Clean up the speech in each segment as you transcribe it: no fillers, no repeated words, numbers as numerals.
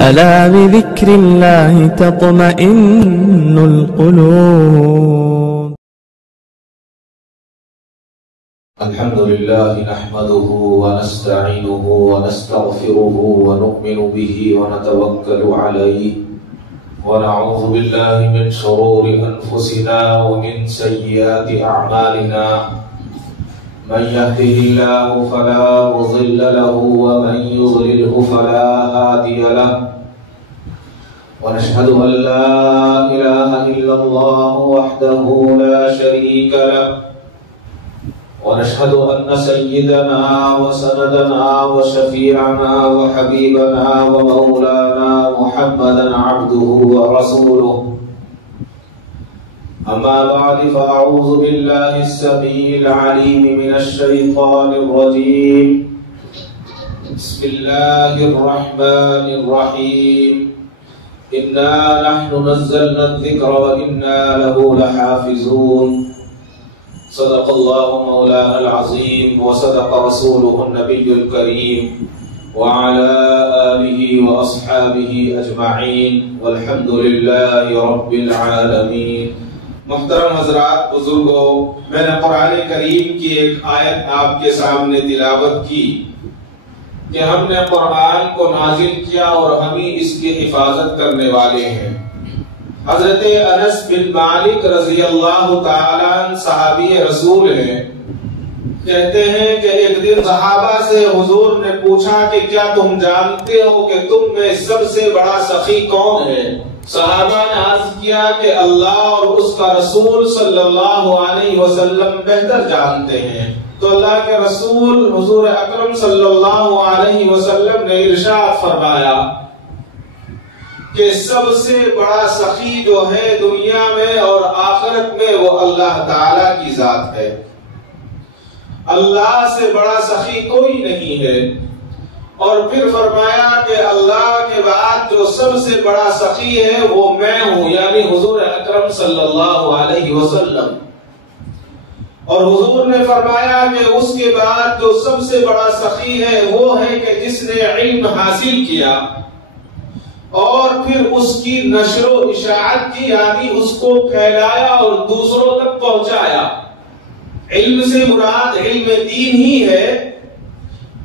ألا بذكر الله تطمئن القلوب. الحمد لله نحمده ونستعينه ونستغفره ونؤمن به ونتوكل عليه ونعوذ بالله من شرور أنفسنا ومن سيئات أعمالنا من يهده الله فلا مضل له ومن يضلله فلا هادي له ونشهد أن لا إله إلا الله وحده لا شريك له ونشهد أن سيدنا وسندنا وشفيعنا وحبيبنا ومولانا محمدا عبده ورسوله أما بعد فأعوذ بالله السميع العليم من الشيطان الرجيم بسم الله الرحمن الرحيم إنا نحن نزلنا الذكر وإنا له لحافظون صدق الله مولانا العظيم وصدق رسوله النبي الكريم وعلى آله وأصحابه أجمعين والحمد لله رب العالمين. محترم حضرات، بزرگوں، میں نے قرآن کریم کی ایک آیت آپ کے سامنے تلاوت کی کہ ہم نے قرآن کو نازل کیا اور ہم ہی اس کی حفاظت کرنے والے ہیں. حضرت انس بن مالک رضی اللہ تعالیٰ عنہ صحابی رسول ہیں. کہتے ہیں کہ ایک دن صحابہ سے حضور نے پوچھا کہ کیا تم جانتے ہو کہ تم میں سب سے بڑا سخی کون ہے؟ صحابہ نے عرض کیا کہ اللہ اور اس کا رسول صلی اللہ علیہ وسلم بہتر جانتے ہیں. تو اللہ کے رسول حضور اکرم صلی اللہ علیہ وسلم نے ارشاد فرمایا کہ سب سے بڑا سخی جو ہے دنیا میں اور آخرت میں وہ اللہ تعالی کی ذات ہے. اللہ سے بڑا سخی کوئی نہیں ہے. اور پھر فرمایا کہ اللہ کے بعد جو سب سے بڑا سخی ہے وہ میں ہوں، یعنی حضور اکرم صلی اللہ علیہ وسلم. اور حضور نے فرمایا کہ اس کے بعد جو سب سے بڑا سخی ہے وہ ہے کہ جس نے علم حاصل کیا اور پھر اس کی نشر و اشاعت کی، یعنی اس کو پھیلایا اور دوسروں تک پہنچایا. علم سے مراد علم دین ہی ہے،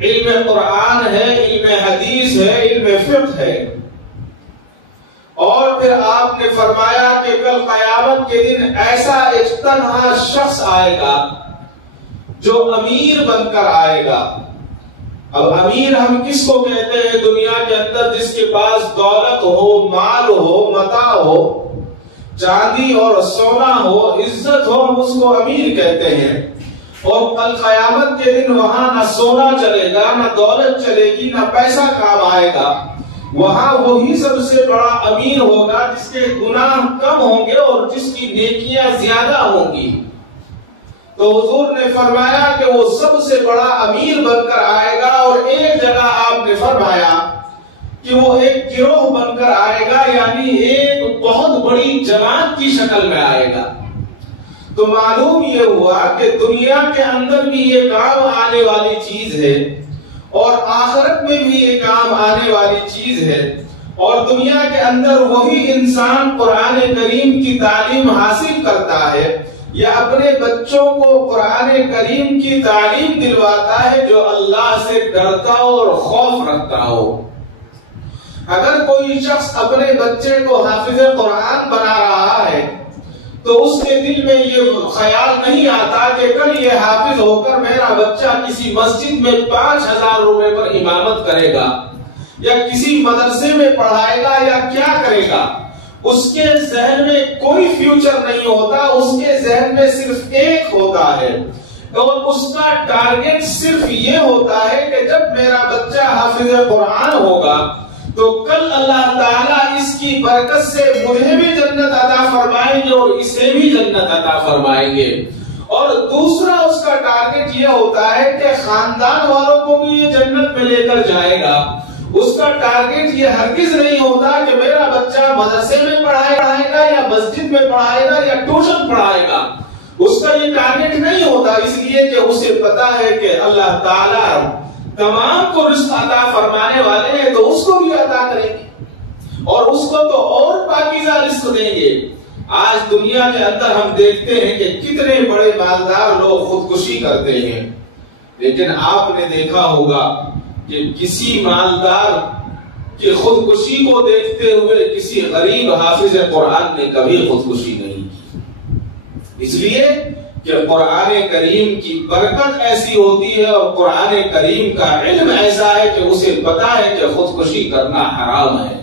علم قرآن ہے، علم حدیث ہے، علم فقہ ہے. اور پھر آپ نے فرمایا کہ کل قیامت کے دن ایسا ایک تنہا شخص آئے گا جو امیر بن کر آئے گا. اب امیر ہم کس کو کہتے ہیں دنیا کے اندر؟ جس کے پاس دولت ہو، مال ہو، متاع ہو، چاندی اور سونا ہو، عزت ہو، ہم اس کو امیر کہتے ہیں. اور کل قیامت کے دن وہاں نہ سونا چلے گا، نہ دولت چلے گی، نہ پیسہ کام آئے گا. وہاں وہی سب سے بڑا امیر ہوگا جس کے گناہ کم ہوں گے اور جس کی نیکیاں زیادہ ہوں گی. تو حضور نے فرمایا کہ وہ سب سے بڑا امیر بن کر آئے گا. اور ایک جگہ آپ نے فرمایا کہ وہ ایک گروہ بن کر آئے گا، یعنی ایک بہت بڑی جماعت کی شکل میں آئے گا. تو معلوم یہ ہوا کہ دنیا کے اندر بھی یہ کام آنے والی چیز ہے اور آخرت میں بھی یہ کام آنے والی چیز ہے. اور دنیا کے اندر وہی انسان قرآن کریم کی تعلیم حاصل کرتا ہے یا اپنے بچوں کو قرآن کریم کی تعلیم دلواتا ہے جو اللہ سے ڈرتا ہو اور خوف رکھتا ہو. اگر کوئی شخص اپنے بچے کو حافظ قرآن بنا رہا ہے تو اس کے دل میں یہ خیال نہیں آتا کہ کل یہ حافظ ہو کر میرا بچہ کسی مسجد میں 5,000 روپے پر امامت کرے گا یا کسی مدرسے میں پڑھائے گا یا کیا کرے گا. اس کے ذہن میں کوئی فیوچر نہیں ہوتا، اس کے ذہن میں صرف ایک ہوتا ہے اور اس کا ٹارگٹ صرف یہ ہوتا ہے کہ جب میرا بچہ حافظ قرآن ہوگا تو کل اللہ تعالیٰ اس کی برکت سے مجھے بھی جنت عطا فرمائیں گے اور اسے بھی جنت عطا فرمائیں گے. اور دوسرا اس کا ٹارگٹ یہ ہوتا ہے کہ خاندان والوں کو بھی یہ جنت میں لے کر جائے گا. اس کا ٹارگٹ یہ ہرگز نہیں ہوتا کہ میرا بچہ مدرسے میں پڑھائے گا یا مسجد میں پڑھائے گا یا ٹیوشن پڑھائے گا. اس کا یہ ٹارگٹ نہیں ہوتا، اس لیے کہ اسے پتا ہے کہ اللہ تعالیٰ تمام کو رزق عطا فرمانے والے ہیں تو اس کو بھی عطا کریں گے. دیں گے۔ آج دنیا کے اندر ہم دیکھتے ہیں کہ کتنے بڑے مالدار لوگ خودکشی کرتے ہیں، لیکن آپ نے دیکھا ہوگا کہ کسی مالدار کی خودکشی کو دیکھتے ہوئے کسی غریب حافظ قرآن نے کبھی خودکشی نہیں کی، اس لیے کہ قرآن کریم کی برکت ایسی ہوتی ہے اور قرآن کریم کا علم ایسا ہے کہ اسے پتا ہے کہ خودکشی کرنا حرام ہے۔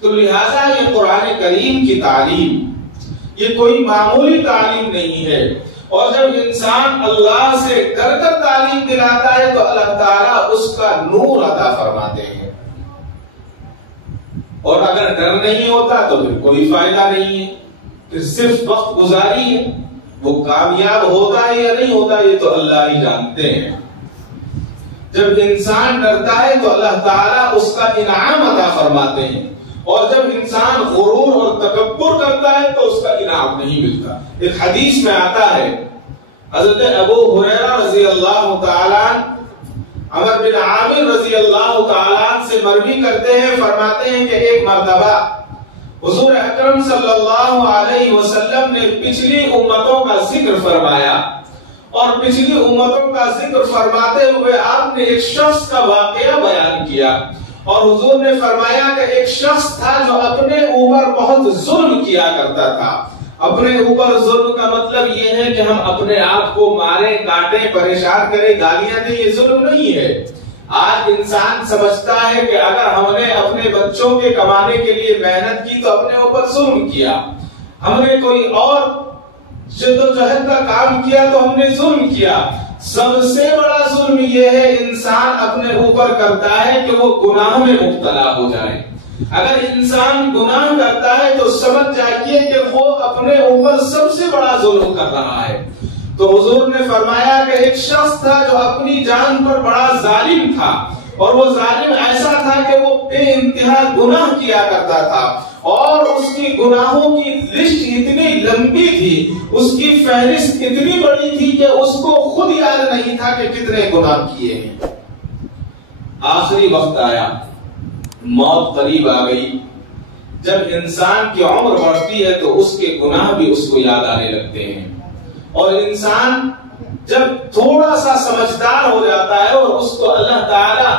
تو لہذا یہ قرآن کریم کی تعلیم یہ کوئی معمولی تعلیم نہیں ہے، اور جب انسان اللہ سے ڈر کر تعلیم دلاتا ہے تو اللہ تعالیٰ اس کا نور عطا فرماتے ہیں، اور اگر ڈر نہیں ہوتا تو پھر کوئی فائدہ نہیں ہے، پھر صرف وقت گزاری ہے۔ وہ کامیاب ہوتا ہے یا نہیں ہوتا یہ تو اللہ ہی جانتے ہیں۔ جب انسان ڈرتا ہے تو اللہ تعالیٰ اس کا انعام عطا فرماتے ہیں، اور جب انسان غرور اور تکبر کرتا ہے تو اس کا انعام نہیں ملتا۔ ایک حدیث میں آتا ہے، حضرت ابو ہریرہ رضی اللہ تعالیٰ عمر بن عامر رضی اللہ تعالیٰ سے مروی کرتے ہیں، فرماتے ہیں کہ ایک مرتبہ حضور اکرم صلی اللہ علیہ وسلم نے پچھلی امتوں کا ذکر فرمایا، اور پچھلی امتوں کا ذکر فرماتے ہوئے آپ نے ایک شخص کا واقعہ بیان کیا، اور حضور نے فرمایا کہ ایک شخص تھا جو اپنے اوپر بہت ظلم کیا کرتا تھا۔ اپنے اوپر ظلم کا مطلب یہ ہے کہ ہم اپنے آپ کو مارے، کاٹے، پریشان کرے، گالیاں دیں، یہ ظلم نہیں ہے۔ آج انسان سمجھتا ہے کہ اگر ہم نے اپنے بچوں کے کمانے کے لیے محنت کی تو اپنے اوپر ظلم کیا، ہم نے کوئی اور جدوجہد کا کام کیا تو ہم نے ظلم کیا۔ سب سے بڑا ظلم یہ ہے انسان اپنے اوپر کرتا ہے کہ وہ گناہ میں مبتلا ہو جائے۔ اگر انسان گناہ کرتا ہے تو سمجھ جائیے کہ وہ اپنے اوپر سب سے بڑا ظلم کر رہا ہے۔ تو حضور نے فرمایا کہ ایک شخص تھا جو اپنی جان پر بڑا ظالم تھا، اور وہ ظالم ایسا تھا کہ وہ بے انتہا گناہ کیا کرتا تھا، اور اس کی گناہوں کی لسٹ اتنی لمبی تھی، اس کی فہرست اتنی بڑی تھی کہ اس کو خود یاد نہیں تھا کہ کتنے گناہ کیے ہیں۔ آخری وقت آیا، موت قریب آ گئی۔ جب انسان کی عمر بڑھتی ہے تو اس کے گناہ بھی اس کو یاد آنے لگتے ہیں، اور انسان جب تھوڑا سا سمجھدار ہو جاتا ہے اور اس کو اللہ تعالیٰ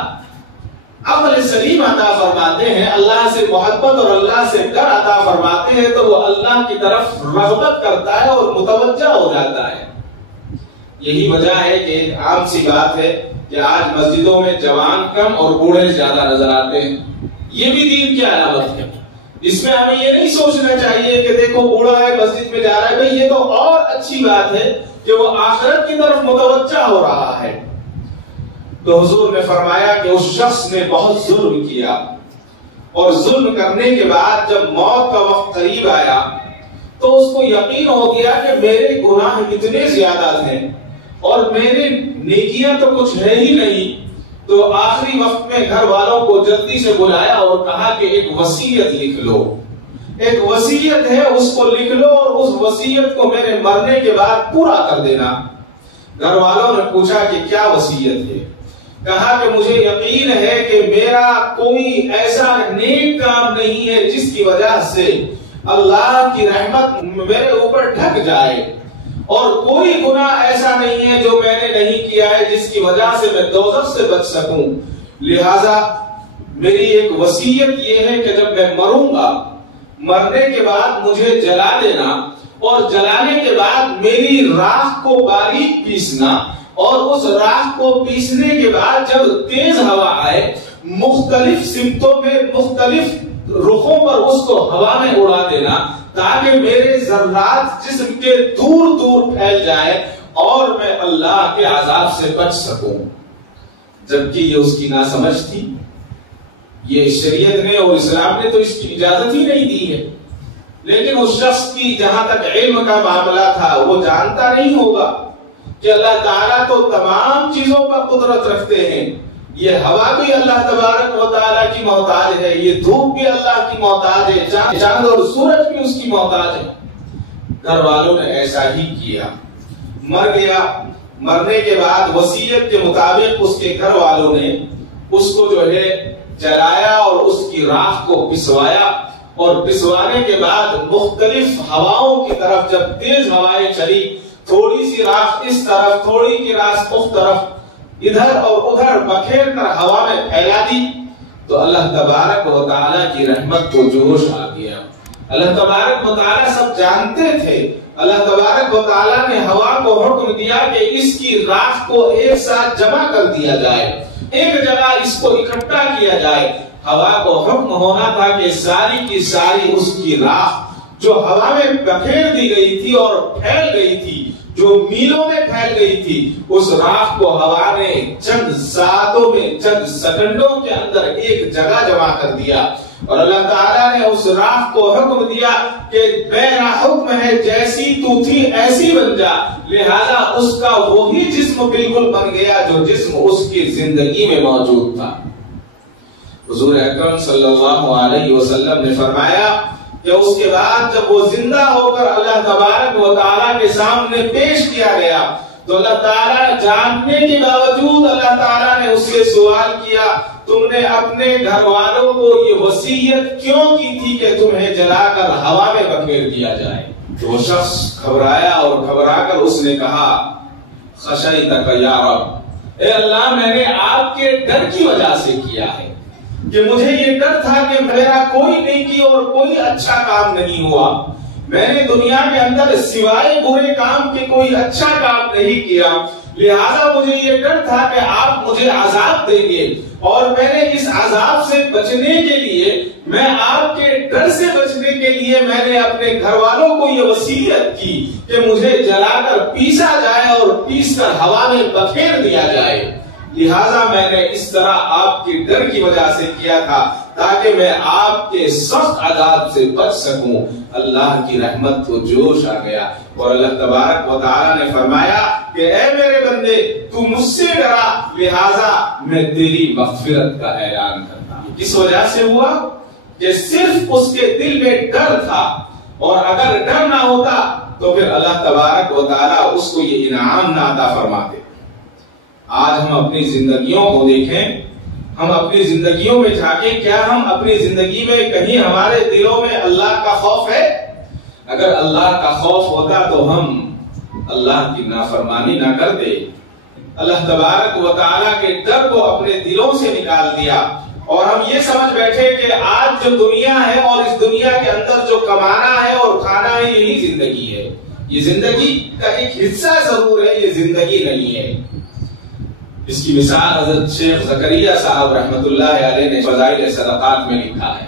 عقل سلیم عطا فرماتے ہیں، اللہ سے محبت اور اللہ سے ڈر عطا فرماتے ہیں، تو وہ اللہ کی طرف رغبت کرتا ہے اور متوجہ ہو جاتا ہے۔ یہی وجہ ہے کہ ایک عام سی بات ہے کہ آج مسجدوں میں جوان کم اور بوڑھے زیادہ نظر آتے ہیں۔ یہ بھی دین کی علامت ہے۔ اس میں ہمیں یہ نہیں سوچنا چاہیے کہ دیکھو بوڑھا ہے مسجد میں جا رہا ہے، بھئی یہ تو اور اچھی بات ہے کہ وہ آخرت کی طرف متوجہ ہو رہا ہے۔ تو حضور نے فرمایا کہ اس شخص نے بہت ظلم کیا، اور ظلم کرنے کے بعد جب موت کا وقت قریب آیا تو اس کو یقین ہو گیا کہ میرے گناہ اتنے زیادہ تھے اور میرے نیکیاں تو کچھ ہے ہی نہیں۔ تو آخری وقت میں گھر والوں کو جلدی سے بلایا اور کہا کہ ایک وصیت لکھ لو، ایک وصیت ہے اس کو لکھ لو، اور اس وصیت کو میرے مرنے کے بعد پورا کر دینا۔ گھر والوں نے پوچھا کہ کیا وصیت ہے؟ کہا کہ مجھے یقین ہے کہ میرا کوئی ایسا نیک کام نہیں ہے جس کی وجہ سے اللہ کی رحمت میرے اوپر ڈھک جائے، اور کوئی گناہ ایسا نہیں ہے جو میں نے نہیں کیا ہے جس کی وجہ سے میں دوزخ سے بچ سکوں۔ لہذا میری ایک وصیت یہ ہے کہ جب میں مروں گا، مرنے کے بعد مجھے جلا دینا، اور جلانے کے بعد میری راکھ کو باریک پیسنا، اور اس راکھ کو پیسنے کے بعد جب تیز ہوا آئے مختلف سمتوں میں مختلف رخوں پر اس کو ہوا میں اڑا دینا، تاکہ میرے ذرات جسم کے دور دور پھیل جائے اور میں اللہ کے عذاب سے بچ سکوں۔ جبکہ یہ اس کی ناسمجھ تھی، یہ شریعت نے اور اسلام نے تو اس کی اجازت ہی نہیں دی ہے، لیکن اس شخص کی جہاں تک علم کا معاملہ تھا وہ جانتا نہیں ہوگا کہ اللہ تعالیٰ تو تمام چیزوں پر قدرت رکھتے ہیں۔ یہ ہوا بھی اللہ تبارک و تعالیٰ کی محتاج ہے، یہ دھوپ بھی اللہ کی محتاج ہے، چاند اور سورج بھی اس کی محتاج ہے۔ گھر والوں نے ایسا ہی کیا، مر گیا۔ مرنے کے بعد وصیت کے مطابق اس کے گھر والوں نے اس کو جو ہے جلایا اور اس کی راکھ کو پسوایا، اور پسوانے کے بعد مختلف ہواؤں کی طرف جب تیز ہوائیں چلی، تھوڑی سی راکھ اس طرف، تھوڑی کی راکھ اس طرف، ادھر اور ادھر بکھیر کر ہوا میں پھیلا دی، تو اللہ تبارک و تعالیٰ کی رحمت کو جوش آ گیا۔ اللہ تبارک و تعالیٰ سب جانتے تھے، اللہ تبارک و تعالیٰ نے ہوا کو حکم دیا کہ اس کی راکھ کو ایک ساتھ جمع کر دیا جائے، ایک جگہ اس کو اکٹھا کیا جائے۔ ہوا کو حکم ہونا تھا کہ ساری کی ساری اس کی راکھ جو ہوا میں بکھیر دی گئی تھی اور پھیل گئی تھی، جو میلوں میں پھیل گئی تھی، اس راکھ کو ہوا نے چند ساتوں میں، چند سیکنڈوں کے اندر ایک جگہ جمع کر دیا۔ اور اللہ تعالیٰ نے اس راکھ کو حکم دیا کہ میرا حکم ہے جیسی تو تھی ایسی بن جا، لہذا اس کا وہی جسم بالکل بن گیا جو جسم اس کی زندگی میں موجود تھا۔ حضور اکرم صلی اللہ علیہ وسلم نے فرمایا کہ اس کے بعد جب وہ زندہ ہو کر اللہ تبارک و تعالیٰ کے سامنے پیش کیا گیا تو اللہ تعالیٰ جاننے کے باوجود اللہ تعالیٰ نے اس سے سوال کیا، تم نے اپنے گھر والوں کو یہ وصیت کیوں کی تھی کہ تمہیں جلا کر ہوا میں بکھیر دیا جائے؟ تو وہ شخص گھبرایا اور گھبرا کر اس نے کہا، خشیتک یا رب، اے اللہ میں نے آپ کے ڈر کی وجہ سے کیا ہے، کہ مجھے یہ ڈر تھا کہ میرا کوئی نیکی اور کوئی اچھا کام نہیں ہوا، میں نے دنیا کے اندر سوائے برے کام کے کوئی اچھا کام نہیں کیا، لہذا مجھے یہ ڈر تھا کہ آپ مجھے عذاب دیں گے، اور میں نے اس عذاب سے بچنے کے لیے، میں آپ کے ڈر سے بچنے کے لیے میں نے اپنے گھر والوں کو یہ وصیت کی کہ مجھے جلا کر پیسا جائے اور پیس کر ہوا میں بکھیر دیا جائے، لہذا میں نے اس طرح آپ کے ڈر کی وجہ سے کیا تھا تاکہ میں آپ کے سخت عذاب سے بچ سکوں۔ اللہ کی رحمت کو جوش آ گیا اور اللہ تبارک و تعالیٰ نے فرمایا کہ اے میرے بندے، تو مجھ سے ڈرا، لہذا میں تیری مغفرت کا اعلان کرتا ہوں۔ کس وجہ سے ہوا؟ کہ صرف اس کے دل میں ڈر تھا، اور اگر ڈر نہ ہوتا تو پھر اللہ تبارک و تعالیٰ اس کو یہ انعام نہ عطا فرماتے۔ آج ہم اپنی زندگیوں کو دیکھیں، ہم اپنی زندگیوں میں جھانکیں، کیا ہم اپنی زندگی میں کہیں ہمارے دلوں میں اللہ کا خوف ہے؟ اگر اللہ کا خوف ہوتا تو ہم اللہ کی نافرمانی نہ کرتے۔ اللہ تبارک و تعالیٰ کے ڈر کو اپنے دلوں سے نکال دیا، اور ہم یہ سمجھ بیٹھے کہ آج جو دنیا ہے اور اس دنیا کے اندر جو کمانا ہے اور کھانا ہے یہی زندگی ہے۔ یہ زندگی کا ایک حصہ ضرور ہے، یہ زندگی نہیں ہے۔ اس کی مثال حضرت شیخ زکریا صاحب رحمۃ اللہ علیہ نے فضائل صدقات میں لکھا ہے۔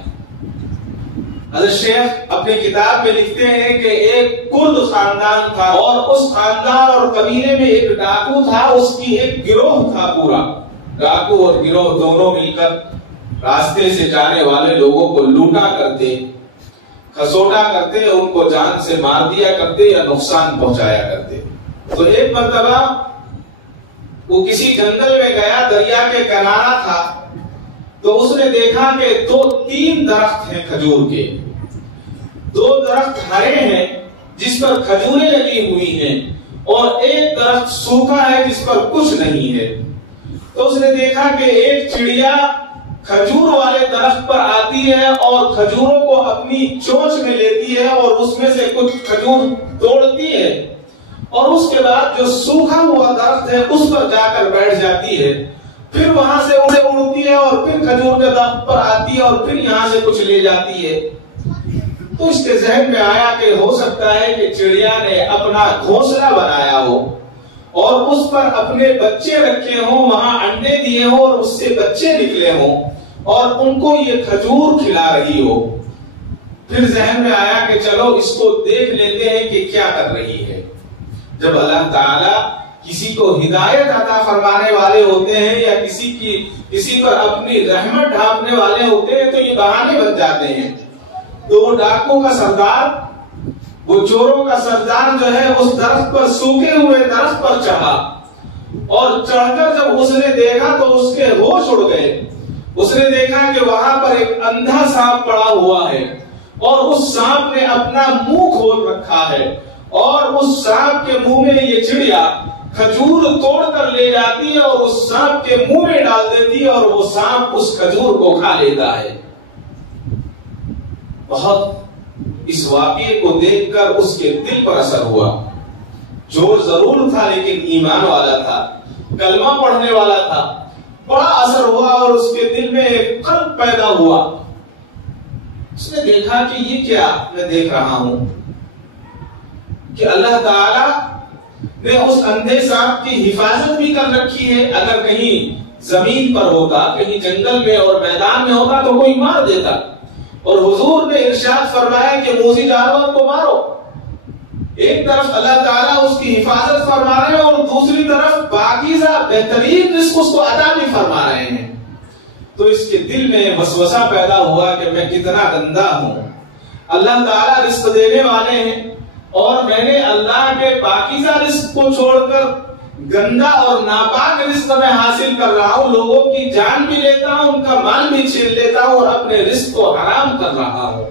حضرت شیخ اپنی کتاب میں لکھتے ہیں کہ ایک کرد خاندان تھا، اور اس خاندان اور قبیلے میں ایک ڈاکو تھا، اس کی ایک گروہ تھا پورا۔ ڈاکو اور گروہ دونوں مل کر راستے سے جانے والے لوگوں کو لوٹا کرتے، کھسوٹا کرتے، ان کو جان سے مار دیا کرتے یا نقصان پہنچایا کرتے۔ تو ایک مرتبہ وہ کسی جنگل میں گیا، دریا کے کنارہ تھا، تو اس نے دیکھا کہ تین درخت ہیں کھجور کے، 2 درخت ہرے ہیں جس پر کھجوریں لگی ہوئی ہیں، اور ایک درخت سوکھا ہے جس پر کچھ نہیں ہے۔ تو اس نے دیکھا کہ ایک چڑیا کھجور والے درخت پر آتی ہے اور کھجوروں کو اپنی چونچ میں لیتی ہے اور اس میں سے کچھ کھجور توڑتی ہے، اور اس کے بعد جو سوکھا ہوا درخت ہے اس پر جا کر بیٹھ جاتی ہے، پھر وہاں سے اڑتی ہے اور پھر کھجور کے درخت پر آتی ہے اور پھر یہاں سے کچھ لے جاتی ہے۔ تو اس کے ذہن میں آیا کہ ہو سکتا ہے کہ چڑیا نے اپنا گھونسلہ بنایا ہو اور اس پر اپنے بچے رکھے ہوں، وہاں انڈے دیے ہوں اور اس سے بچے نکلے ہوں اور ان کو یہ کھجور کھلا رہی ہو۔ پھر ذہن میں آیا کہ چلو اس کو دیکھ لیتے ہیں کہ کیا کر رہی ہے۔ جب اللہ تعالیٰ کسی کو ہدایت عطا فرمانے والے ہوتے ہیں یا کسی پر اپنی رحمت ڈھانپنے والے ہوتے ہیں تو یہ بہانے بن جاتے ہیں۔ تو وہ ڈاکو کا سردار، وہ چوروں کا سردار جو ہے اس درخت پر، سوکھے ہوئے درخت پر چڑھا، اور چڑھ کر جب اس نے دیکھا تو اس کے ہوش اڑ گئے۔ اس نے دیکھا کہ وہاں پر ایک اندھا سانپ پڑا ہوا ہے اور اس سانپ نے اپنا منہ کھول رکھا ہے، اور اس سانپ کے منہ میں یہ چڑیا کھجور توڑ کر لے جاتی ہے اور اس سانپ کے منہ میں ڈال دیتی ہے اور وہ سانپ اس کھجور کو کھا لیتا ہے۔ بہت اس واقعے کو دیکھ کر اس کے دل پر اثر ہوا. چور ضرور تھا لیکن ایمان والا تھا, کلمہ پڑھنے والا تھا. بڑا اثر ہوا اور اس کے دل میں ایک قلب پیدا ہوا. اس نے دیکھا کہ یہ کیا میں دیکھ رہا ہوں کہ اللہ تعالی نے اس اندھے سانپ کی حفاظت بھی کر رکھی ہے. اگر کہیں زمین پر ہوتا, کہیں جنگل میں اور میدان میں ہوتا تو کوئی مار دیتا. اور حضور نے ارشاد فرمایا کہ موذی جانور کو مارو. ایک طرف اللہ تعالیٰ اس کی حفاظت فرما رہے ہیں اور دوسری طرف پاکیزہ بہترین رزق اس کو عطا بھی فرما رہے ہیں. تو اس کے دل میں وسوسہ پیدا ہوا کہ میں کتنا گندا ہوں. اللہ تعالیٰ رزق دینے والے ہیں اور میں نے اللہ کے پاکیزہ رزق کو چھوڑ کر گندا اور ناپاک رزق میں حاصل کر رہا ہوں. لوگوں کی جان بھی لیتا ہوں, ان کا مال بھی چھین لیتا ہوں اور اپنے رزق کو حرام کر رہا ہوں.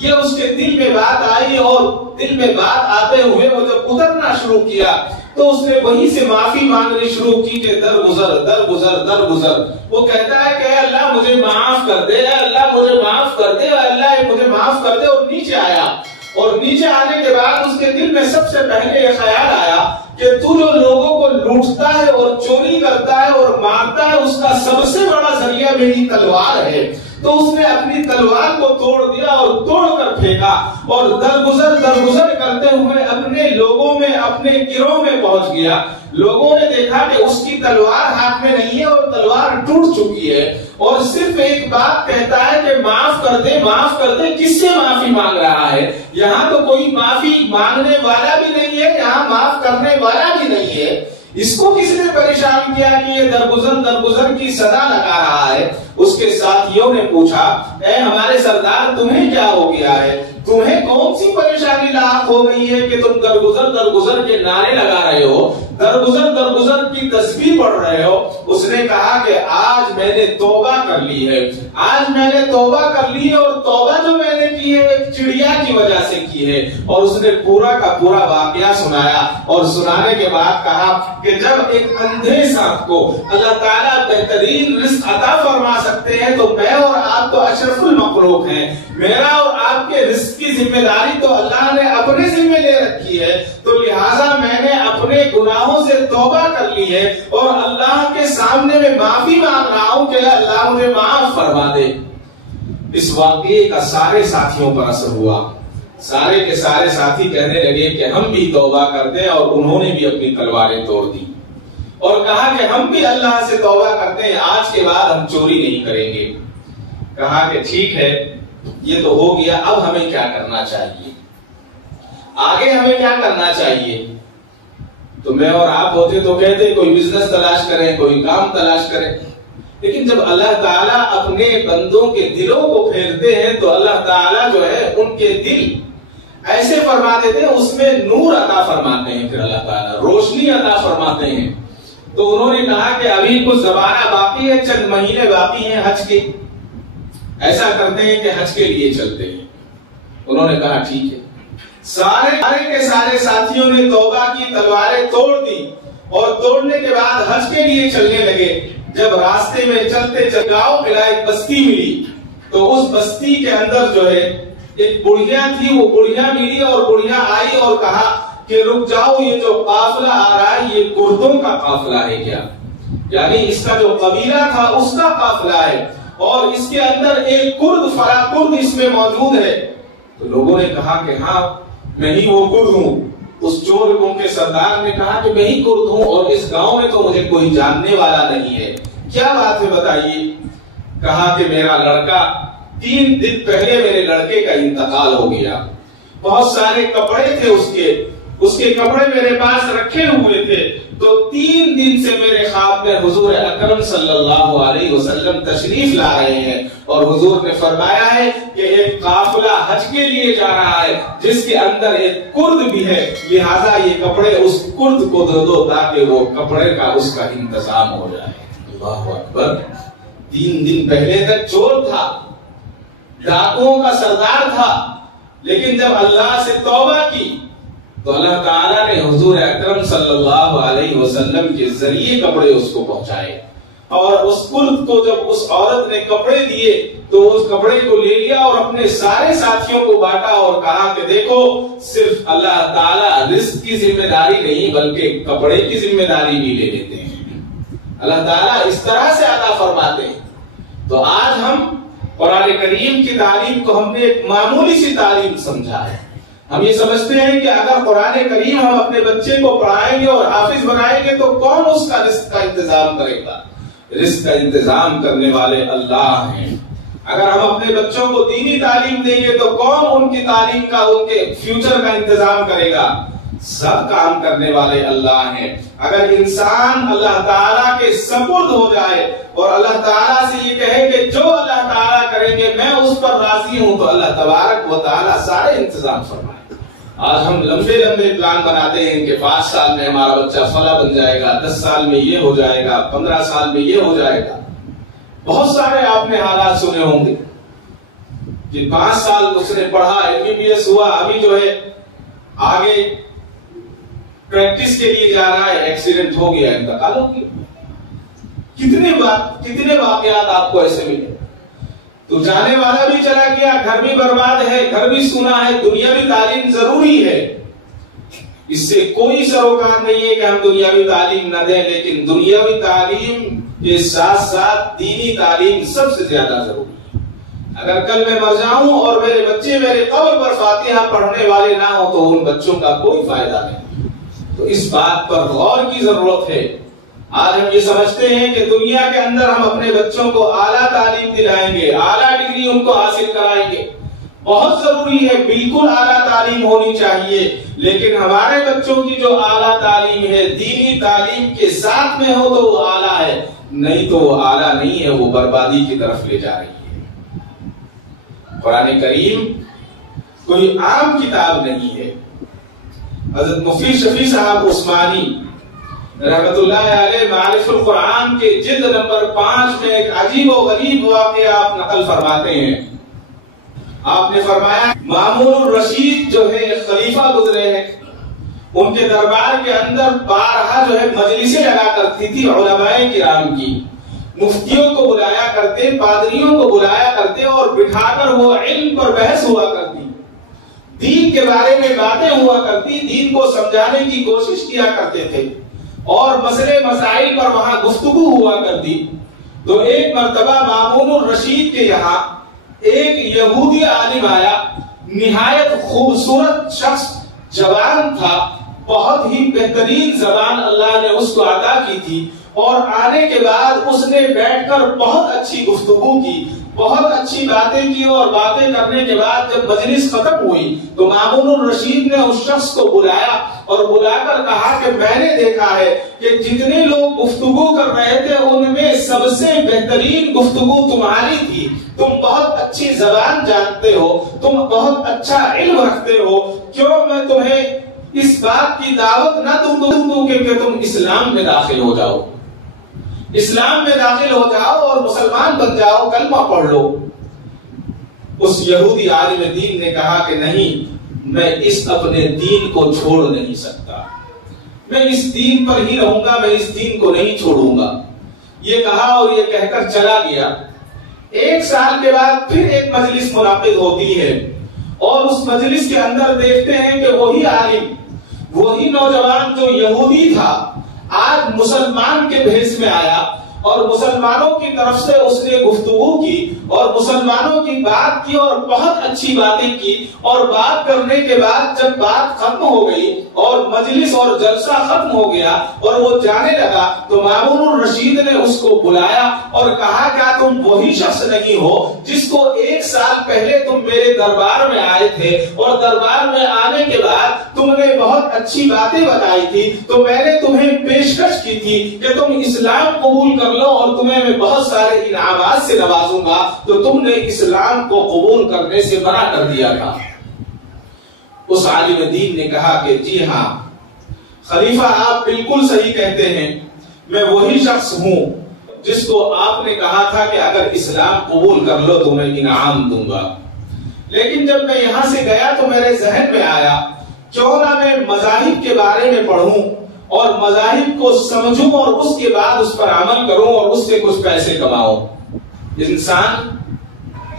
یہ اس کے دل میں بات آئی اور دل میں بات آتے ہوئے وہ جب اترنا شروع کیا تو اس نے وہیں سے معافی مانگنی شروع کی کہ درگزر درگزر درگزر. وہ کہتا ہے کہ اے اللہ مجھے معاف کر دے, اے اللہ مجھے معاف کر دے, اے اللہ مجھے معاف کر دے. اور نیچے آیا اور نیچے آنے کے بعد اس کے دل میں سب سے پہلے یہ خیال آیا کہ تو جو لوگوں کو لوٹتا ہے اور چوری کرتا ہے اور مارتا ہے اس کا سب سے بڑا ذریعہ میری تلوار ہے. تو اس نے اپنی تلوار کو توڑ دیا اور توڑ کر پھینکا اور درگزر کرتے ہوئے اپنے لوگوں میں, اپنے گروہ میں پہنچ گیا. لوگوں نے دیکھا کہ اس کی تلوار ہاتھ میں نہیں ہے اور تلوار ٹوٹ چکی ہے اور صرف ایک بات کہتا ہے کہ معاف کر دے, معاف کر دے. کس سے معافی مانگ رہا ہے؟ یہاں تو کوئی معافی مانگنے والا بھی نہیں ہے, یہاں معاف کرنے والا بھی نہیں ہے. اس کو کس نے پریشان کیا کہ یہ درگزر کی صدا لگا رہا ہے؟ اس کے ساتھیوں نے پوچھا اے ہمارے سردار تمہیں کیا ہو گیا ہے, تمہیں کون سی پریشانی لاحق ہو گئی ہے کہ تم درگزر کے نعرے لگا رہے ہو, درگزر کی تسبیح پڑھ رہے ہو؟ اس نے کہا کہ آج میں نے توبہ کر لی ہے, آج میں نے توبہ کر لی ہے اور توبہ جو میں نے کی ہے ایک چڑیا کی وجہ سے کی ہے. اور اس نے پورا کا پورا واقعہ سنایا اور سنانے کے بعد کہا کہ جب ایک اندھے سانپ کو اللہ تعالیٰ بہترین رزق عطا فرما سکتے ہیں تو میں اور آپ تو اشرف المخلوق ہیں. میرا اور آپ کے رزق کی ذمہ داری تو اللہ نے اپنے ذمہ لے رکھی ہے, تو لہٰذا میں نے اپنے گناہوں سے توبہ کر لی ہے اور اللہ کے سامنے میں معافی مانگ رہا ہوں کہ اللہ مجھے معاف فرما دے. اس واقعے کا سارے ساتھیوں پر اثر ہوا. سارے کے سارے ساتھی کہنے لگے کہ ہم بھی توبہ کر دیں, اور انہوں نے بھی اپنی تلواریں توڑ دی اور کہا کہ ہم بھی اللہ سے توبہ کرتے ہیں, آج کے بعد ہم چوری نہیں کریں گے. کہا کہ ٹھیک ہے یہ تو ہو گیا, اب ہمیں کیا کرنا چاہیے, آگے ہمیں کیا کرنا چاہیے؟ تو میں اور آپ ہوتے تو کہتے کوئی بزنس تلاش کریں, کوئی کام تلاش کریں. لیکن جب اللہ تعالیٰ اپنے بندوں کے دلوں کو پھیرتے ہیں تو اللہ تعالیٰ جو ہے ان کے دل ایسے فرما دیتے ہیں, اس میں نور عطا فرماتے ہیں, پھر اللہ تعالیٰ روشنی عطا فرماتے ہیں. تو انہوں نے کہا کہ ابھی کچھ زمانہ باقی ہے, چند مہینے باقی ہیں حج کے, ایسا کرتے ہیں کہ حج کے لیے چلتے ہیں. انہوں نے کہا ٹھیک ہے. سارے کے سارے ساتھیوں نے توبہ کی تلواریں توڑ دی اور توڑنے کے بعد حج کے لیے چلنے لگے. جب راستے میں چلتے گاؤں ملا, ایک بستی ملی, تو اس بستی کے اندر جو ہے ایک بڑھیا تھی, وہ بڑھیا ملی اور بڑھیا آئی اور کہا کہ رک جاؤ, یہ جو قافلہ آ رہا ہے یہ کردوں کا قافلہ ہے کیا؟ یعنی اس کا جو قبیلہ تھا اس کا قافلہ ہے اور اس کے اندر ایک کرد فرا کرد اس میں موجود ہے. تو لوگوں نے کہا کہ ہاں میں ہی وہ کرد ہوں. اس چوروں کے سردار نے کہا کہ میں ہی کرد ہوں اور اس گاؤں میں تو مجھے کوئی جاننے والا نہیں ہے, کیا بات ہے بتائیے. کہا کہ میرا لڑکا 3 دن پہلے میرے لڑکے کا انتقال ہو گیا, بہت سارے کپڑے تھے اس کے کپڑے میرے پاس رکھے ہوئے تھے, تو 3 دن سے میرے خواب میں حضور اکرم صلی اللہ علیہ وسلم تشریف لا رہے ہیں اور حضور نے فرمایا ہے کہ ایک قافلہ حج کے لیے جا رہا ہے جس کے اندر ایک کرد بھی ہے, لہذا یہ کپڑے اس کرد کو دے دو تاکہ وہ کپڑے کا اس کا انتظام ہو جائے. اللہ اکبر. 3 دن پہلے تک چور تھا, ڈاکوؤں کا سردار تھا, لیکن جب اللہ سے توبہ کی تو اللہ تعالیٰ نے حضور اکرم صلی اللہ علیہ وسلم کے ذریعے کپڑے اس کو پہنچائے اور اس کلب کو جب اس عورت نے کپڑے دیے تو اس کپڑے کو لے لیا اور اپنے سارے ساتھیوں کو بانٹا اور کہا کہ دیکھو صرف اللہ تعالیٰ رزق کی ذمہ داری نہیں بلکہ کپڑے کی ذمہ داری بھی لے لیتے ہیں. اللہ تعالیٰ اس طرح سے عطا فرماتے ہیں. تو آج ہم قرآن کریم کی تعلیم کو ہم نے ایک معمولی سی تعلیم سمجھا ہے. ہم یہ سمجھتے ہیں کہ اگر قرآن کریم ہم اپنے بچے کو پڑھائیں گے اور حافظ بنائیں گے تو کون اس کا رزق کا انتظام کرے گا؟ رزق کا انتظام کرنے والے اللہ ہیں. اگر ہم اپنے بچوں کو دینی تعلیم دیں گے تو کون ان کی تعلیم کا ان کے فیوچر کا انتظام کرے گا؟ سب کام کرنے والے اللہ ہیں. اگر انسان اللہ تعالیٰ کے سپرد ہو جائے اور اللہ تعالیٰ سے یہ کہے کہ جو اللہ تعالیٰ کریں گے میں اس پر راضی ہوں تو اللہ تبارک و تعالیٰ سارے انتظام فرمائے. آج ہم لمبے لمبے پلان بناتے ہیں کہ 5 سال میں ہمارا بچہ فلاں بن جائے گا، 10 سال میں یہ ہو جائے گا، 15 سال میں یہ ہو جائے گا. بہت سارے آپ نے حالات سنے ہوں گے کہ 5 سال اس نے پڑھا، MBBS ہوا، ابھی جو ہے آگے پریکٹس کے لیے جا رہا ہے، ایکسیڈنٹ ہو گیا، انتقال ہو گیا. کتنے واقعات آپ کو ایسے ملے. تو جانے والا بھی چلا گیا، گھر بھی برباد ہے، گھر بھی سونا ہے. دنیاوی تعلیم ضروری ہے، اس سے کوئی سروکار نہیں ہے کہ ہم دنیاوی تعلیم نہ دیں، لیکن دنیاوی تعلیم کے ساتھ ساتھ دینی تعلیم سب سے زیادہ ضروری ہے. اگر کل میں مر جاؤں اور میرے بچے میرے قبر پر فاتحہ پڑھنے والے نہ ہوں تو ان بچوں کا کوئی فائدہ نہیں. تو اس بات پر غور کی ضرورت ہے. آج ہم یہ سمجھتے ہیں کہ دنیا کے اندر ہم اپنے بچوں کو اعلیٰ تعلیم دلائیں گے، اعلیٰ ڈگری ان کو حاصل کرائیں گے. بہت ضروری ہے، بالکل اعلیٰ تعلیم ہونی چاہیے، لیکن ہمارے بچوں کی جو اعلیٰ تعلیم ہے دینی تعلیم کے ساتھ میں ہو تو وہ اعلیٰ ہے، نہیں تو وہ اعلیٰ نہیں ہے، وہ بربادی کی طرف لے جا رہی ہے. قرآن کریم کوئی عام کتاب نہیں ہے. حضرت مفتی شفیع صاحب عثمانی رحمت اللہ علیہ معارف القرآن کے جلد نمبر 5 میں ایک عجیب و غریب واقعہ آپ نقل فرماتے ہیں. آپ نے فرمایا مامون الرشید جو ہے ایک خلیفہ گزرے ہیں، ان کے دربار کے اندر بارہا جو ہے مجلسیں لگا کرتی تھی علماء کرام کی. مفتیوں کو بلایا کرتے، پادریوں کو بلایا کرتے اور بٹھا کر وہ علم پر بحث ہوا کرتی، دین کے بارے میں باتیں ہوا کرتی، دین کو سمجھانے کی کوشش کیا کرتے تھے اور مسئلے مسائل پر وہاں گفتگو ہوا کرتی. تو ایک مرتبہ مامون الرشید کے یہاں ایک یہودی عالم آیا، نہایت خوبصورت شخص، جوان تھا، بہت ہی بہترین زبان اللہ نے اس کو عطا کی تھی. اور آنے کے بعد اس نے بیٹھ کر بہت اچھی گفتگو کی، بہت اچھی باتیں کی، اور باتیں کرنے کے بعد جب مجلس ختم ہوئی تو مامون الرشید نے اس شخص کو بلایا اور بلا کر کہا کہ میں نے دیکھا ہے کہ جتنے لوگ گفتگو کر رہے تھے ان میں سب سے بہترین گفتگو تمہاری تھی. تم بہت اچھی زبان جانتے ہو، تم بہت اچھا علم رکھتے ہو، کیوں میں تمہیں اس بات کی دعوت نہ دوں کہ تم اسلام میں داخل ہو جاؤ، اسلام میں داخل ہو جاؤ اور مسلمان بن جاؤ، کلمہ پڑھ لو. اس یہودی عالم دین نے کہا کہ نہیں، میں اس اپنے دین کو چھوڑ نہیں سکتا، میں اس دین پر ہی رہوں گا، میں اس دین کو نہیں چھوڑوں گا. یہ کہا اور یہ کہہ کر چلا گیا. 1 سال کے بعد پھر ایک مجلس منعقد ہوتی ہے اور اس مجلس کے اندر دیکھتے ہیں کہ وہی عالم، وہی نوجوان جو یہودی تھا آج مسلمان کے بھیس میں آیا اور مسلمانوں کی طرف سے اس نے گفتگو کی اور مسلمانوں کی بات کی اور بہت اچھی باتیں کی. اور بات کرنے کے بعد جب بات ختم ہو گئی اور مجلس اور جلسہ ختم ہو گیا اور وہ جانے لگا تو مامون الرشید نے اس کو بلایا اور کہا کیا تم وہی شخص نہیں ہو جس کو 1 سال پہلے تم میرے دربار میں آئے تھے اور دربار میں آنے کے بعد تم نے بہت اچھی باتیں بتائی تھی، تو میں نے تمہیں پیشکش کی تھی کہ تم اسلام قبول کر لو اور تمہیں میں بہت سارے انعامات سے نوازوں گا، تو تم نے اسلام کو قبول کرنے سے منع کر دیا تھا. اس عالم دین نے کہا کہ جی ہاں خلیفہ آپ بالکل صحیح کہتے ہیں، میں وہی شخص ہوں جس کو آپ نے کہا تھا کہ اگر اسلام قبول کر لو تو میں انعام دوں گا. لیکن جب میں یہاں سے گیا تو میرے ذہن میں آیا کیوں نہ میں مذاہب کے بارے میں پڑھوں اور مذاہب کو سمجھوں اور اس کے بعد اس پر عمل کروں اور اس سے کچھ پیسے کماؤں۔ انسان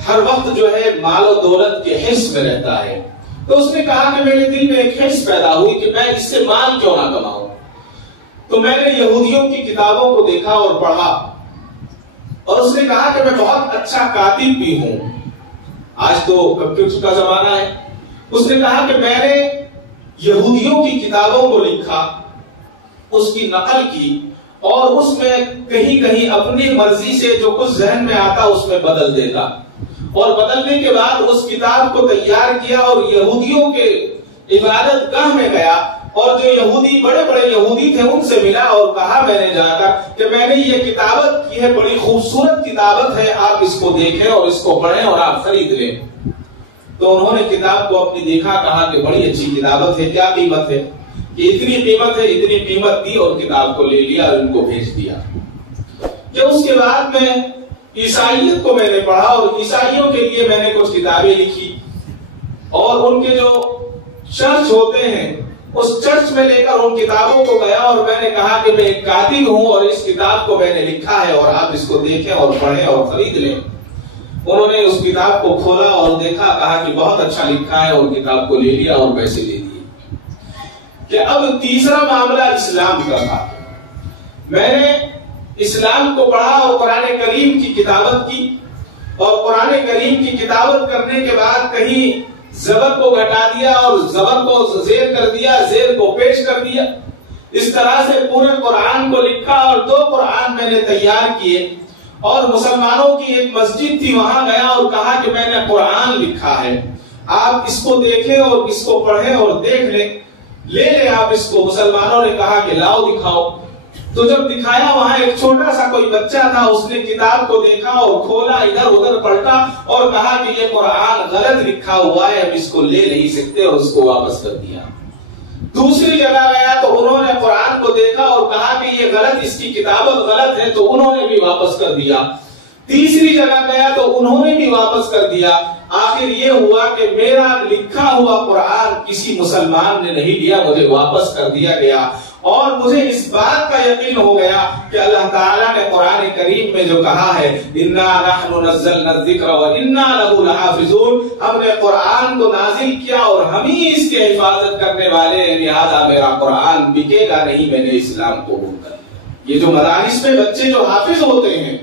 ہر وقت جو ہے مال و دولت کے حرص میں رہتا ہے، تو اس نے کہا کہ میرے دل میں ایک حرص پیدا ہوئی کہ میں اس سے مال کیوں نہ کماؤں۔ تو میں نے یہودیوں کی کتابوں کو دیکھا اور پڑھا، اور اس نے کہا کہ میں بہت اچھا کاتب بھی ہوں، آج تو کمپیوٹر کا زمانہ ہے۔ اس نے کہا کہ میں نے یہودیوں کی کتابوں کو لکھا، اس کی نقل کی، اور اس میں کہیں کہیں اپنی مرضی سے جو کچھ ذہن میں آتا اس میں بدل دیتا، اور بدلنے کے بعد اس کتاب کو تیار کیا اور یہودیوں کے عبادت گاہ میں گیا، اور جو یہودی بڑے بڑے یہودی تھے ان سے ملا اور کہا میں نے جا کر کہ میں نے یہ کتابت کی ہے، بڑی خوبصورت کتابت ہے، آپ اس کو دیکھیں اور اس کو پڑھیں اور آپ خرید لیں۔ تو انہوں نے کتاب کو اپنی دیکھا، کہا کہ بڑی اچھی کتابت ہے، کیا قیمت ہے؟ کہ اتنی قیمت ہے، اتنی قیمت دی، اور کتاب کو لے لیا اور ان کو بھیج دیا۔ کہ اس کے بعد میں عیسائیت کو میں نے پڑھا، اور عیسائیوں کے لیے میں نے کچھ کتابیں لکھی، اور ان کے جو چرچ ہوتے ہیں اس چرچ میں لے کر ان کتابوں کو گیا، اور میں نے کہا کہ میں ایک کاتب ہوں اور اس کتاب کو میں نے لکھا ہے اور آپ اس کو دیکھیں اور پڑھیں اور خرید لیں۔ انہوں نے اس کتاب کو کھولا اور دیکھا، کہا کہ بہت اچھا لکھا ہے، اور کتاب کو لے لیا اور پیسے دے دیے۔ کہ اب تیسرا معاملہ اسلام کا تھا۔ میں نے اسلام کو پڑھا اور قرآن کریم کی کتابت کی، اور قرآن کریم کی کتابت کرنے کے بعد کہیں زبر کو گھٹا دیا اور زبر کو زیر کر دیا، زیر کو پیش کر دیا، اس طرح سے پورے قرآن کو لکھا، اور 2 قرآن میں نے تیار کیے، اور مسلمانوں کی ایک مسجد تھی وہاں گیا اور کہا کہ میں نے قرآن لکھا ہے، آپ اس کو دیکھیں اور اس کو پڑھیں اور دیکھ لیں، لے لیں آپ اس کو۔ مسلمانوں نے کہا کہ لاؤ دکھاؤ۔ تو جب دکھایا وہاں ایک چھوٹا سا کوئی بچہ تھا، اس نے کتاب کو دیکھا اور کھولا، ادھر ادھر پلٹا اور کہا کہ یہ قرآن غلط لکھا ہوا ہے، ہم اس کو لے نہیں سکتے، اور اس کو واپس کر دیا۔ دوسری جگہ گیا تو انہوں نے قرآن کو دیکھا اور کہا کہ یہ غلط، اس کی کتابت غلط ہے، تو انہوں نے بھی واپس کر دیا۔ تیسری جگہ گیا تو انہوں نے بھی واپس کر دیا۔ آخر یہ ہوا کہ میرا لکھا ہوا قرآن کسی مسلمان نے نہیں لیا، مجھے واپس کر دیا گیا، اور مجھے اس بات کا یقین ہو گیا کہ اللہ تعالیٰ نے قرآن کریم میں جو کہا ہے اِنَّا نَحْنُ نَزَّلْنَا الذِّكْرَ وَإِنَّا لَهُ لَحَافِظُونَ، ہم نے قرآن کو نازل کیا اور ہم ہی اس کی حفاظت کرنے والے ہیں، لہذا میرا قرآن بکے گا نہیں، میں نے اسلام قبول کر لیا۔ یہ جو مدارس میں بچے جو حافظ ہوتے ہیں،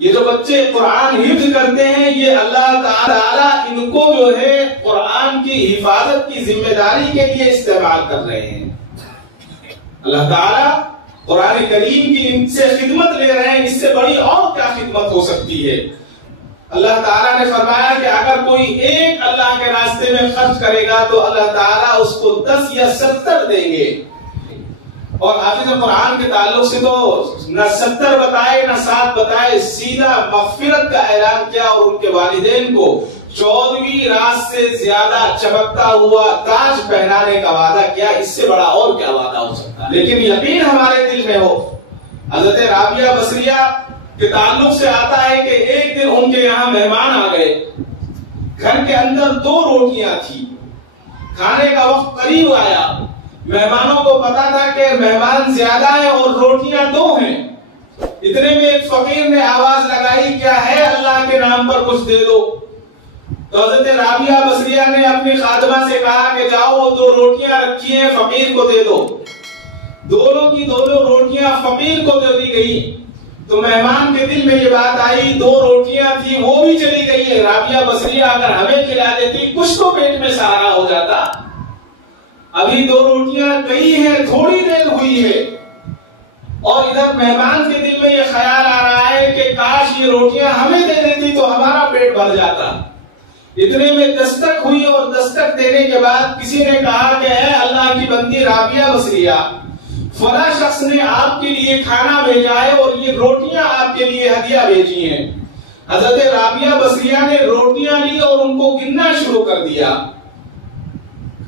یہ جو بچے قرآن حفظ کرتے ہیں، یہ اللہ تعالیٰ ان کو جو ہے قرآن کی حفاظت کی ذمہ داری کے لیے استعمال کر رہے ہیں۔ اللہ تعالیٰ قرآن کریم کی ان سے خدمت لے رہے ہیں، اس سے بڑی اور کیا خدمت ہو سکتی ہے؟ اللہ تعالیٰ نے فرمایا کہ اگر کوئی ایک اللہ کے راستے میں خرچ کرے گا تو اللہ تعالیٰ اس کو 10 یا 70 دیں گے۔ اور حافظ قرآن کے تعلق سے تو نہ 70 بتائے نہ 7 بتائے، سیدھا مغفرت کا اعلان کیا، اور ان کے والدین کو 14ویں رات سے زیادہ چمکتا ہوا تاج پہنانے کا وعدہ کیا۔ اس سے بڑا اور کیا وعدہ ہو سکتا ہے؟ لیکن یقین ہمارے دل میں ہو۔ حضرت رابعہ بصریہ کے تعلق سے آتا ہے کہ ایک دن ان کے یہاں مہمان آ گئے، گھر کے اندر 2 روٹیاں تھی، کھانے کا وقت قریب آیا، مہمانوں کو پتا تھا کہ مہمان زیادہ ہیں اور روٹیاں 2 ہیں۔ اتنے میں ایک فقیر نے آواز لگائی، کیا ہے اللہ کے نام پر کچھ دے دو۔ تو حضرت رابعہ بصریہ نے اپنی خادمہ سے کہا کہ جاؤ 2 روٹیاں رکھی ہیں، فقیر کو دے دو۔ دونوں کی دونوں روٹیاں فقیر کو دے دی گئی۔ تو مہمان کے دل میں یہ بات آئی، 2 روٹیاں تھی وہ بھی چلی گئی ہے، رابعہ بصریہ اگر ہمیں کھلا دیتی کچھ تو پیٹ میں سہارا ہو جاتا۔ ابھی 2 روٹیاں گئی ہیں، تھوڑی دیر ہوئی ہے، اور ادھر مہمان کے دل میں یہ خیال آ رہا ہے کہ کاش یہ روٹیاں ہمیں دے دیتی تو ہمارا پیٹ بھر جاتا۔ اتنے میں دستک ہوئی، اور دستک دینے کے بعد کسی نے کہا کہ اے اللہ کی بندی رابعہ بصریہ، فلاں شخص نے آپ کے لیے کھانا بھیجا ہے اور یہ روٹیاں آپ کے لیے ہدیہ بھیجی ہیں۔ حضرت رابعہ بصریہ نے روٹیاں لی اور ان کو گننا شروع کر دیا۔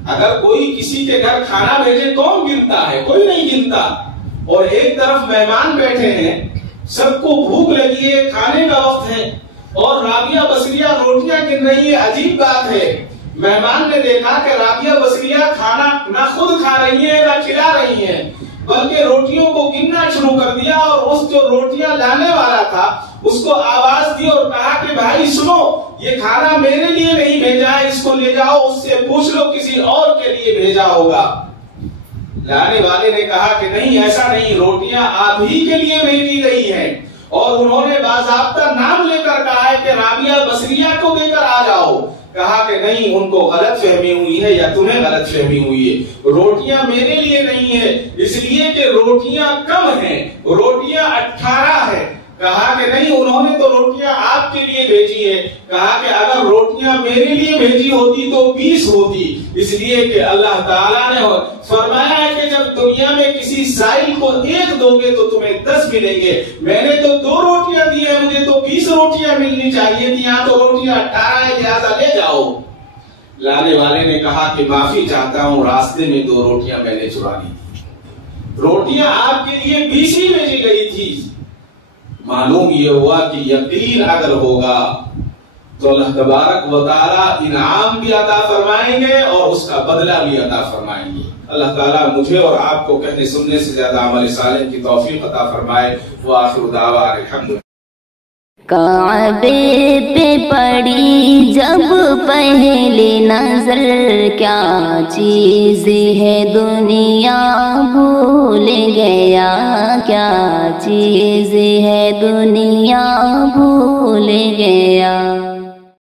اگر کوئی کسی کے گھر کھانا بھیجے کون گنتا ہے؟ کوئی نہیں گنتا۔ اور ایک طرف مہمان بیٹھے ہیں، سب کو بھوک لگی ہے، کھانے کا وقت ہے، اور رابعہ بصریہ روٹیاں گن رہی ہے۔ عجیب بات ہے، مہمان نے دیکھا کہ رابعہ بصریہ کھانا نہ خود کھا رہی ہیں نہ کھلا رہی ہیں، بلکہ روٹیوں کو گننا شروع کر دیا اور اس جو روٹیاں لانے والا تھا اس کو آواز دی اور کہا کہ بھائی سنو، یہ کھانا میرے لیے نہیں بھیجا ہے، اس کو لے جاؤ، اس سے پوچھ لو کسی اور کے لیے بھیجا ہوگا۔ لانے والے نے کہا کہ نہیں، ایسا نہیں، روٹیاں آپ ہی کے لیے بھیجی گئی ہیں۔ اور انہوں نے باضابطہ نام لے کر کہا ہے کہ رابعہ بصریہ کو لے کر آ جاؤ۔ کہا کہ نہیں، ان کو غلط فہمی ہوئی ہے یا تمہیں غلط فہمی ہوئی ہے، روٹیاں میرے لیے نہیں ہے، اس لیے کہ روٹیاں کم ہیں، روٹیاں 18 ہیں۔ کہا کہ نہیں، انہوں نے تو روٹیاں آپ کے لیے بھیجی ہے۔ کہا کہ اگر روٹیاں میرے لیے بھیجی ہوتی تو 20 ہوتی، اس لیے کہ اللہ تعالیٰ نے فرمایا ہے کہ جب دنیا میں کسی سائل کو 1 دو گے تو تمہیں 10 ملیں گے، میں نے تو 2 روٹیاں دی ہیں، مجھے تو 20 روٹیاں ملنی چاہیے تھی، یہاں تو روٹیاں 18 ہیں، لہذا لے جاؤ۔ لانے والے نے کہا کہ معافی چاہتا ہوں، راستے میں 2 روٹیاں میں نے چرا لی تھی، روٹیاں آپ کے لیے 20 ہی بھیجی گئی تھی۔ معلوم یہ ہوا کہ یقین اگر ہوگا تو اللہ تبارک و تعالی انعام بھی عطا فرمائیں گے اور اس کا بدلہ بھی عطا فرمائیں گے۔ اللہ تعالیٰ مجھے اور آپ کو کہنے سننے سے زیادہ عمل صالح کی توفیق عطا فرمائے۔ وآخر دعوانا الحمد للہ۔ کعبے پہ پڑی جب پہلی نظر، کیا چیز ہے دنیا بھول گیا، کیا چیز ہے دنیا بھول گیا۔